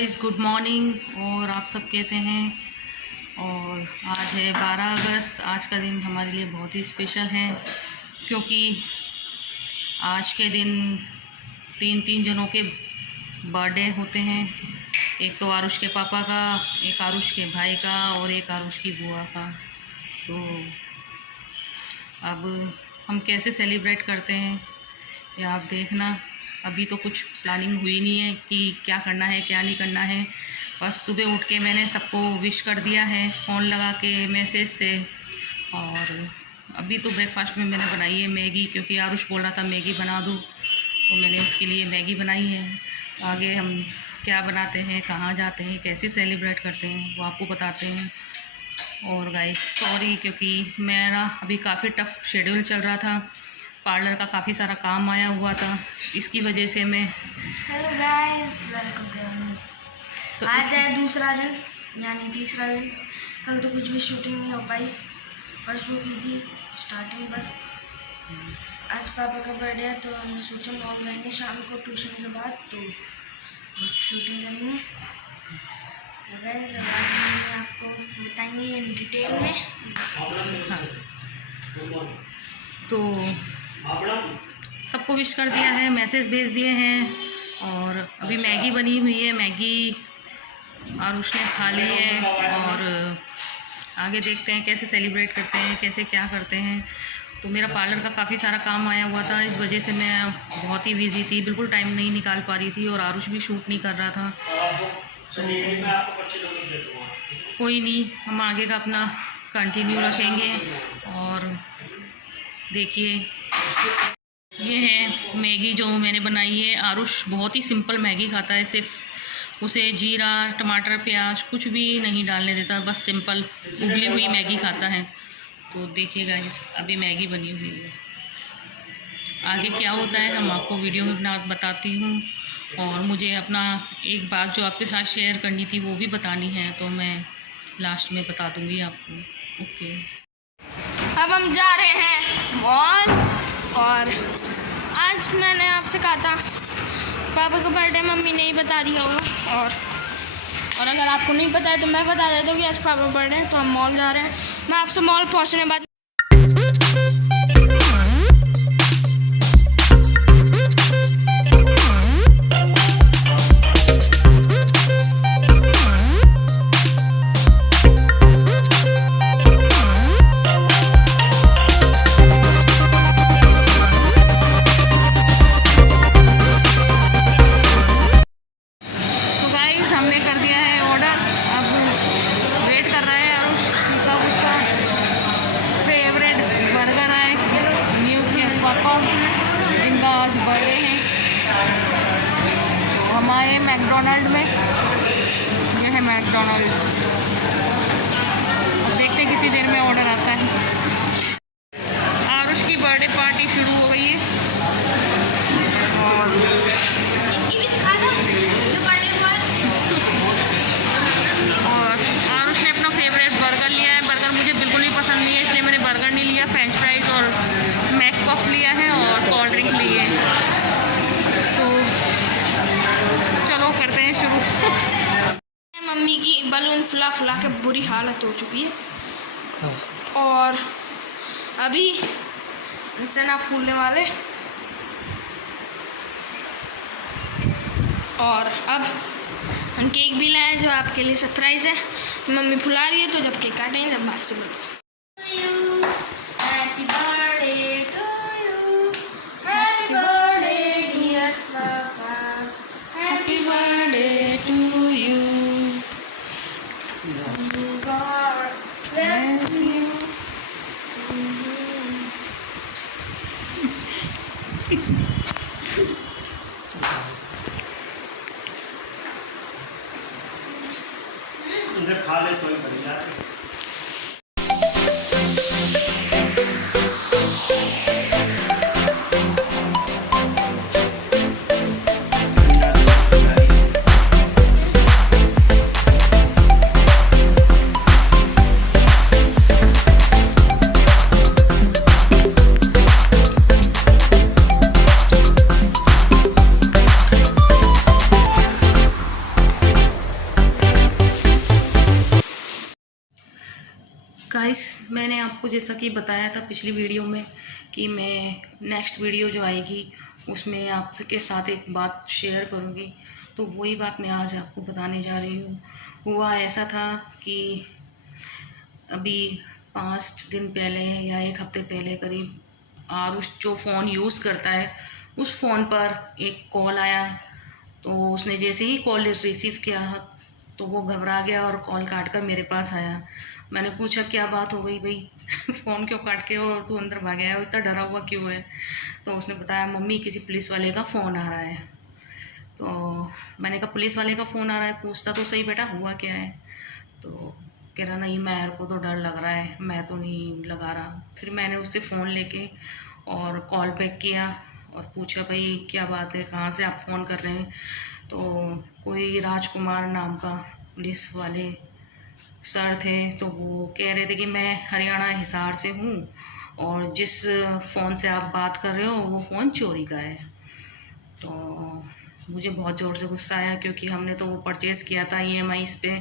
Guys, good morning. और आप सब कैसे हैं? और आज है 12 अगस्त। आज का दिन हमारे लिए बहुत ही स्पेशल है क्योंकि आज के दिन तीन जनों के बर्थडे होते हैं। एक तो आरुष के पापा का, एक आरुष के भाई का और एक आरुष की बुआ का। तो अब हम कैसे सेलिब्रेट करते हैं ये आप देखना। अभी तो कुछ प्लानिंग हुई नहीं है कि क्या करना है क्या नहीं करना है। बस सुबह उठ के मैंने सबको विश कर दिया है फ़ोन लगा के मैसेज से। और अभी तो ब्रेकफास्ट में मैंने बनाई है मैगी, क्योंकि आरुष बोल रहा था मैगी बना दूँ, तो मैंने उसके लिए मैगी बनाई है। आगे हम क्या बनाते हैं, कहाँ जाते हैं, कैसे सेलिब्रेट करते हैं वो आपको बताते हैं। और गाइस सॉरी, क्योंकि मेरा अभी काफ़ी टफ़ शेड्यूल चल रहा था। पार्लर का काफ़ी सारा काम आया हुआ था, इसकी वजह से मैं हेलो गाइस, वेलकम। तो आज है दूसरा दिन यानी तीसरा दिन। कल तो कुछ भी शूटिंग नहीं हो पाई, परसों की थी स्टार्टिंग बस। आज पापा का बर्थडे है तो हमने सोचा मॉल रहेंगे शाम को ट्यूशन के बाद, तो शूटिंग करेंगे। तो गाइस अब हम आपको बताएंगे इन डिटेल में। हाँ, तो सबको विश कर दिया है, मैसेज भेज दिए हैं। और अभी मैगी बनी हुई है, मैगी आरुष ने खा ली है। और आगे देखते हैं कैसे सेलिब्रेट करते हैं, कैसे क्या करते हैं। तो मेरा पार्लर का काफ़ी सारा काम आया हुआ था, इस वजह से मैं बहुत ही बिज़ी थी, बिल्कुल टाइम नहीं निकाल पा रही थी। और आरुष भी शूट नहीं कर रहा था, तो कोई नहीं, हम आगे का अपना कंटिन्यू रखेंगे। और देखिए ये है मैगी जो मैंने बनाई है। आरुष बहुत ही सिंपल मैगी खाता है, सिर्फ उसे जीरा टमाटर प्याज कुछ भी नहीं डालने देता, बस सिंपल उबली हुई मैगी खाता है। तो देखिए गाइस, अभी मैगी बनी हुई है। आगे क्या होता है हम आपको वीडियो में बताती हूँ। और मुझे अपना एक बात जो आपके साथ शेयर करनी थी वो भी बतानी है, तो मैं लास्ट में बता दूँगी आपको। ओके, अब हम जा रहे हैं मॉल। और आज मैंने आपसे कहा था पापा का बर्थडे, मम्मी नहीं बता दिया होगा। और अगर आपको नहीं पता है तो मैं बता देता हूँ कि आज पापा का बर्थडे है, तो हम मॉल जा रहे हैं। मैं आपसे मॉल पहुँचने बाद हमने कर दिया है ऑर्डर। अब वेट कर रहे हैं आरुष, कब उसका फेवरेट बर्गर है। न्यूज़ के पापा, इनका आज बर्थडे है। तो हम आए मैकडोनल्ड में, यह है मैकडोनल्ड। अब देखते हैं कितनी देर में ऑर्डर आता है। आरुष की बर्थडे पार्टी शुरू हो गई है। और आरुष ने अपना फेवरेट बर्गर लिया है। बर्गर मुझे बिल्कुल भी पसंद नहीं है, इसलिए मैंने बर्गर नहीं लिया। फ्रेंच फ्राइज और मैक पफ लिया है और कोल्ड ड्रिंक ली है। तो चलो करते हैं शुरू। मम्मी की बलून फुला फुला के बुरी हालत हो चुकी है, और अभी इनसे ना फूलने वाले। और अब हम केक भी लाए जो आपके लिए सरप्राइज़ है। मम्मी फुला रही है, तो जब केक काटेंगे तब आपसे बताओ। Happy birthday to you, happy birthday dear papa, happy birthday to you, God bless you. खा ले तो ही बढ़िया। गाइस, मैंने आपको जैसा कि बताया था पिछली वीडियो में कि मैं नेक्स्ट वीडियो जो आएगी उसमें आपसे के साथ एक बात शेयर करूँगी, तो वही बात मैं आज आपको बताने जा रही हूँ। हुआ ऐसा था कि अभी 5 दिन पहले या 1 हफ्ते पहले करीब आरुष जो फ़ोन यूज़ करता है उस फ़ोन पर एक कॉल आया। तो उसने जैसे ही कॉल रिसीव किया तो वो घबरा गया और कॉल काट कर मेरे पास आया। मैंने पूछा क्या बात हो गई भाई फ़ोन क्यों काट के और तू अंदर भाग गया, इतना डरा हुआ क्यों है? तो उसने बताया मम्मी किसी पुलिस वाले का फ़ोन आ रहा है। तो मैंने कहा पुलिस वाले का फ़ोन आ रहा है, पूछता तो सही बेटा हुआ क्या है? तो कह रहा नहीं मेरे को तो डर लग रहा है, मैं तो नहीं लगा रहा। फिर मैंने उससे फ़ोन लेके और कॉल बैक किया और पूछा भाई क्या बात है, कहाँ से आप फ़ोन कर रहे हैं? तो कोई राजकुमार नाम का पुलिस वाले सर थे, तो वो कह रहे थे कि मैं हरियाणा हिसार से हूँ और जिस फ़ोन से आप बात कर रहे हो वो फ़ोन चोरी का है। तो मुझे बहुत ज़ोर से गुस्सा आया क्योंकि हमने तो वो परचेज़ किया था EMIs पे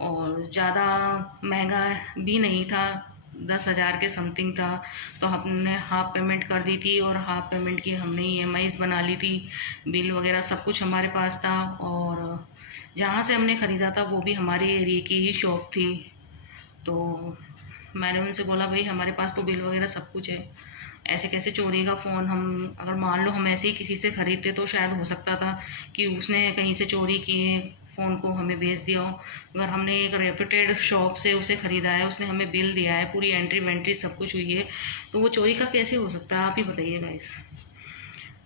और ज़्यादा महंगा भी नहीं था, 10,000 के समथिंग था। तो हमने हाफ़ पेमेंट कर दी थी और हाफ़ पेमेंट की हमने EMIs बना ली थी, बिल वगैरह सब कुछ हमारे पास था। और जहाँ से हमने ख़रीदा था वो भी हमारे एरिए की ही शॉप थी। तो मैंने उनसे बोला भाई हमारे पास तो बिल वगैरह सब कुछ है, ऐसे कैसे चोरी का फ़ोन? हम अगर मान लो हम ऐसे ही किसी से ख़रीदते तो शायद हो सकता था कि उसने कहीं से चोरी किए फ़ोन को हमें बेच दिया हो। अगर हमने एक रेप्यूटेड शॉप से उसे ख़रीदा है, उसने हमें बिल दिया है, पूरी एंट्री वेंट्री सब कुछ हुई है, तो वो चोरी का कैसे हो सकता है? आप ही बताइए गाइस।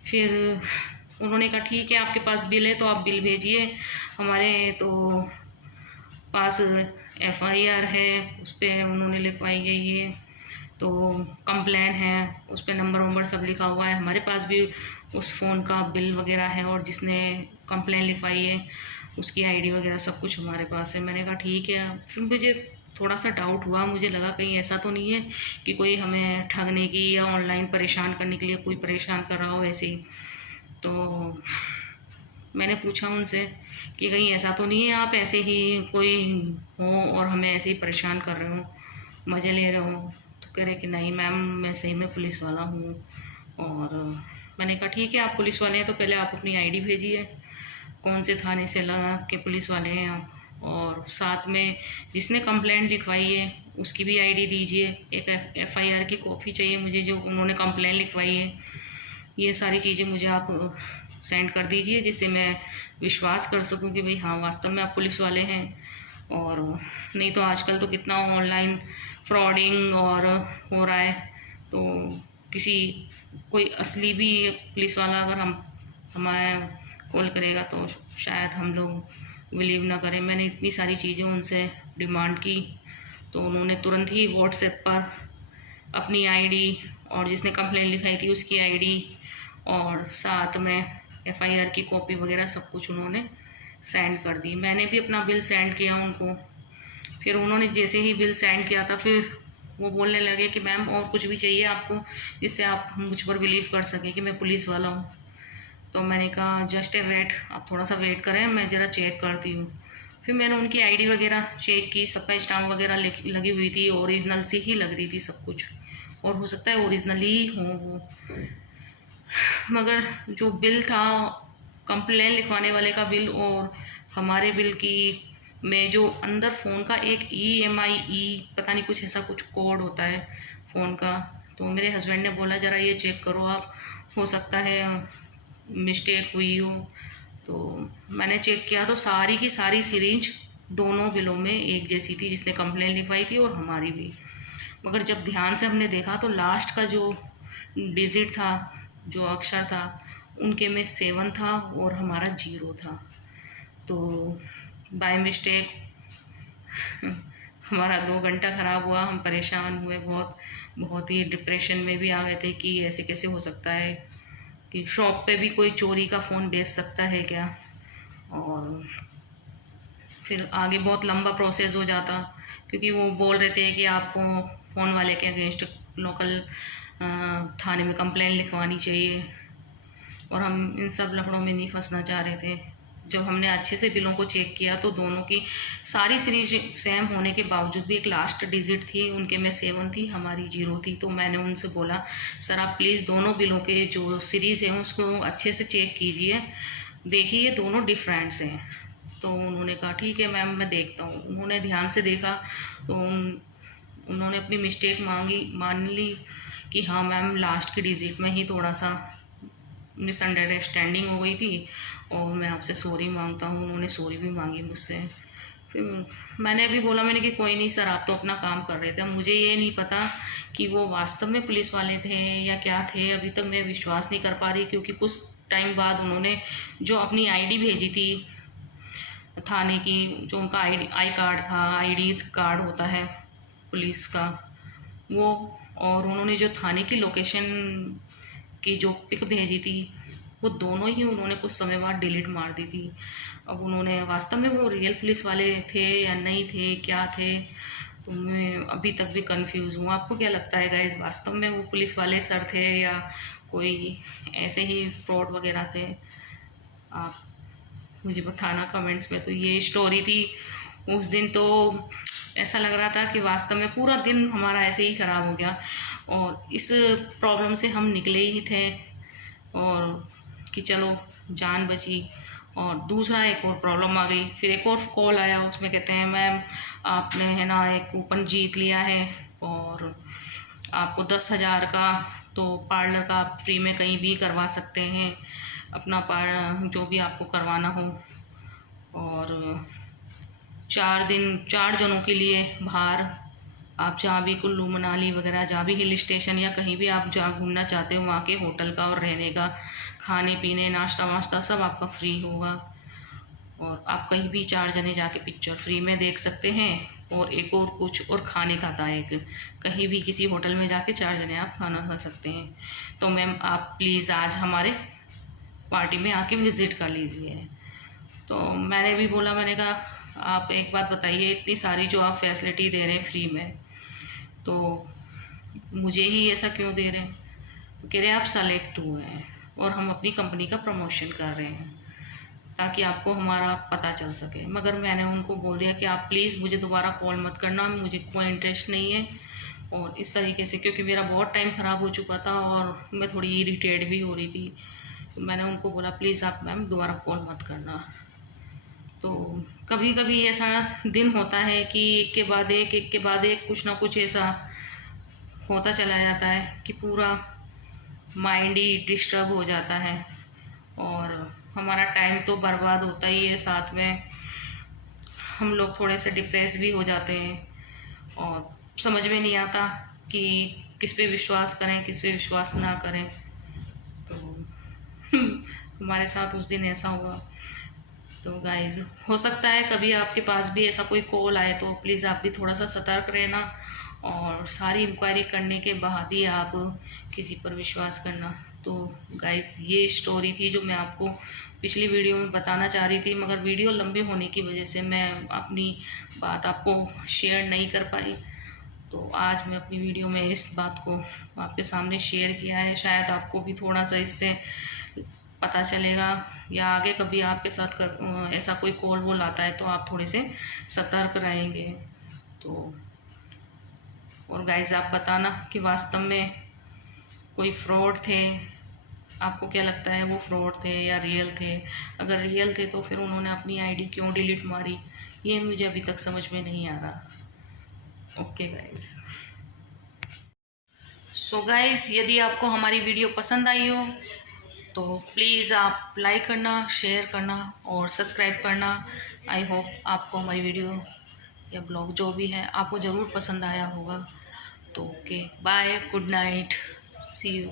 फिर उन्होंने कहा ठीक है आपके पास बिल है तो आप बिल भेजिए, हमारे तो पास FIR है उस पर उन्होंने लिखवाई गई है, तो कंप्लेन है उस पर नंबर वंबर सब लिखा हुआ है, हमारे पास भी उस फ़ोन का बिल वगैरह है और जिसने कंप्लेन लिखवाई है उसकी ID वगैरह सब कुछ हमारे पास है। मैंने कहा ठीक है। फिर मुझे थोड़ा सा डाउट हुआ, मुझे लगा कहीं ऐसा तो नहीं है कि कोई हमें ठगने की या ऑनलाइन परेशान करने के लिए कोई परेशान कर रहा हो ऐसे ही। तो मैंने पूछा उनसे कि कहीं ऐसा तो नहीं है आप ऐसे ही कोई हो और हमें ऐसे ही परेशान कर रहे हो, मज़े ले रहे हो? तो कह रहे कि नहीं मैम मैं सही में पुलिस वाला हूँ। और मैंने कहा ठीक है आप पुलिस वाले हैं तो पहले आप अपनी ID भेजिए, कौन से थाने से लगा के पुलिस वाले हैं आप, और साथ में जिसने कंप्लेंट लिखवाई है उसकी भी ID दीजिए, एक FIR की कॉपी चाहिए मुझे जो उन्होंने कंप्लेंट लिखवाई है। ये सारी चीज़ें मुझे आप सेंड कर दीजिए जिससे मैं विश्वास कर सकूं कि भाई हाँ वास्तव में आप पुलिस वाले हैं। और नहीं तो आजकल तो कितना ऑनलाइन फ्रॉडिंग और हो रहा है, तो किसी कोई असली भी पुलिस वाला अगर हमारे कॉल करेगा तो शायद हम लोग बिलीव ना करें। मैंने इतनी सारी चीज़ें उनसे डिमांड की तो उन्होंने तुरंत ही WhatsApp पर अपनी ID और जिसने कंप्लेंट लिखाई थी उसकी ID और साथ में FIR की कॉपी वगैरह सब कुछ उन्होंने सेंड कर दी। मैंने भी अपना बिल सेंड किया उनको। फिर उन्होंने जैसे ही बिल सेंड किया था फिर वो बोलने लगे कि मैम और कुछ भी चाहिए आपको जिससे आप मुझ पर बिलीव कर सकें कि मैं पुलिस वाला हूँ? तो मैंने कहा जस्ट ए वेट, आप थोड़ा सा वेट करें मैं ज़रा चेक करती हूँ। फिर मैंने उनकी ID वगैरह चेक की, सबका स्टाम्प वगैरह लगी हुई थी, ओरिजिनल सी ही लग रही थी सब कुछ, और हो सकता है ओरिजिनल ही हो वो, मगर जो बिल था कंप्लेन लिखवाने वाले का बिल और हमारे बिल की में जो अंदर फ़ोन का एक EMI पता नहीं कुछ ऐसा कुछ कोड होता है फ़ोन का, तो मेरे हस्बैंड ने बोला ज़रा ये चेक करो आप, हो सकता है मिस्टेक हुई हो। तो मैंने चेक किया तो सारी की सारी सिरिंज दोनों बिलों में एक जैसी थी, जिसने कंप्लेन लिखवाई थी और हमारी भी। मगर जब ध्यान से हमने देखा तो लास्ट का जो डिजिट था, जो अक्षर था, उनके में 7 था और हमारा 0 था। तो बाय मिस्टेक हमारा 2 घंटा ख़राब हुआ, हम परेशान हुए, बहुत ही डिप्रेशन में भी आ गए थे कि ऐसे कैसे हो सकता है कि शॉप पे भी कोई चोरी का फ़ोन बेच सकता है क्या। और फिर आगे बहुत लंबा प्रोसेस हो जाता क्योंकि वो बोल रहे थे कि आपको फ़ोन वाले के अगेंस्ट लोकल थाने में कंप्लेन लिखवानी चाहिए, और हम इन सब लफड़ों में नहीं फंसना चाह रहे थे। जब हमने अच्छे से बिलों को चेक किया तो दोनों की सारी सीरीज सेम होने के बावजूद भी एक लास्ट डिजिट थी उनके में 7 थी, हमारी 0 थी। तो मैंने उनसे बोला सर आप प्लीज़ दोनों बिलों के जो सीरीज़ हैं उसको अच्छे से चेक कीजिए, देखिए ये दोनों डिफरेंट्स हैं। तो उन्होंने कहा ठीक है मैम मैं देखता हूँ। उन्होंने ध्यान से देखा तो उन्होंने अपनी मिस्टेक मान ली कि हाँ मैम लास्ट के डिजिट में ही थोड़ा सा मिसअंडरस्टैंडिंग हो गई थी और मैं आपसे सॉरी मांगता हूँ। उन्होंने सॉरी भी मांगी मुझसे। फिर मैंने भी बोला मैंने कि कोई नहीं सर आप तो अपना काम कर रहे थे, मुझे ये नहीं पता कि वो वास्तव में पुलिस वाले थे या क्या थे। अभी तक मैं विश्वास नहीं कर पा रही क्योंकि कुछ टाइम बाद उन्होंने जो अपनी आईडी भेजी थी थाने की, जो उनका आई कार्ड था, आईडी कार्ड होता है पुलिस का वो, और उन्होंने जो थाने की लोकेशन की जो पिक भेजी थी वो दोनों ही उन्होंने कुछ समय बाद डिलीट मार दी थी। अब उन्होंने वास्तव में वो रियल पुलिस वाले थे या नहीं थे, क्या थे, तो मैं अभी तक भी कंफ्यूज हूँ। आपको क्या लगता है गाइस, वास्तव में वो पुलिस वाले सर थे या कोई ऐसे ही फ्रॉड वगैरह थे? आप मुझे बताना कमेंट्स में। तो ये स्टोरी थी उस दिन। तो ऐसा लग रहा था कि वास्तव में पूरा दिन हमारा ऐसे ही ख़राब हो गया और इस प्रॉब्लम से हम निकले ही थे और कि चलो जान बची। और दूसरा एक और प्रॉब्लम आ गई, फिर एक और कॉल आया, उसमें कहते हैं मैम आपने है ना एक कूपन जीत लिया है और आपको 10,000 का तो पार्लर का आप फ्री में कहीं भी करवा सकते हैं, अपना जो भी आपको करवाना हो, और 4 जनों के लिए बाहर आप जहाँ भी कुल्लू मनाली वगैरह जहाँ भी हिल स्टेशन या कहीं भी आप जहाँ घूमना चाहते हो वहाँ के होटल का और रहने का, खाने पीने नाश्ता वाश्ता सब आपका फ्री होगा और आप कहीं भी 4 जने जाके पिक्चर फ्री में देख सकते हैं। और एक और कुछ और खाने का था, एक कहीं भी किसी होटल में जाके 4 जने आप खाना खा सकते हैं। तो मैम आप प्लीज़ आज हमारे पार्टी में आके विज़िट कर लीजिए। तो मैंने भी बोला, मैंने कहा आप एक बात बताइए, इतनी सारी जो आप फैसिलिटी दे रहे हैं फ्री में तो मुझे ही ऐसा क्यों दे रहे हैं? तो कह रहे आप सेलेक्ट हुए हैं और हम अपनी कंपनी का प्रमोशन कर रहे हैं ताकि आपको हमारा पता चल सके। मगर मैंने उनको बोल दिया कि आप प्लीज़ मुझे दोबारा कॉल मत करना, मुझे कोई इंटरेस्ट नहीं है। और इस तरीके से क्योंकि मेरा बहुत टाइम ख़राब हो चुका था और मैं थोड़ी इरिटेट भी हो रही थी, तो मैंने उनको बोला प्लीज़ आप मैम दोबारा कॉल मत करना। तो कभी कभी ऐसा दिन होता है कि एक के बाद एक कुछ ना कुछ ऐसा होता चला जाता है कि पूरा माइंड ही डिस्टर्ब हो जाता है और हमारा टाइम तो बर्बाद होता ही है, साथ में हम लोग थोड़े से डिप्रेस भी हो जाते हैं और समझ में नहीं आता कि किस पे विश्वास करें किस पे विश्वास ना करें। तो हमारे साथ उस दिन ऐसा हुआ। तो गाइज़ हो सकता है कभी आपके पास भी ऐसा कोई कॉल आए तो प्लीज़ आप भी थोड़ा सा सतर्क रहना और सारी इंक्वायरी करने के बाद ही आप किसी पर विश्वास करना। तो गाइज़ ये स्टोरी थी जो मैं आपको पिछली वीडियो में बताना चाह रही थी, मगर वीडियो लंबी होने की वजह से मैं अपनी बात आपको शेयर नहीं कर पाई। तो आज मैं अपनी वीडियो में इस बात को आपके सामने शेयर किया है, शायद आपको भी थोड़ा सा इससे पता चलेगा या आगे कभी आपके साथ ऐसा कोई कॉल वोल आता है तो आप थोड़े से सतर्क रहेंगे। तो और गाइस आप बताना कि वास्तव में कोई फ्रॉड थे, आपको क्या लगता है वो फ्रॉड थे या रियल थे? अगर रियल थे तो फिर उन्होंने अपनी आईडी क्यों डिलीट मारी, ये मुझे अभी तक समझ में नहीं आ रहा। ओके गाइस, सो गाइस यदि आपको हमारी वीडियो पसंद आई हो तो प्लीज़ आप लाइक करना, शेयर करना और सब्सक्राइब करना। आई होप आपको हमारी वीडियो या ब्लॉग जो भी है आपको ज़रूर पसंद आया होगा। तो okay bye, good night, see you.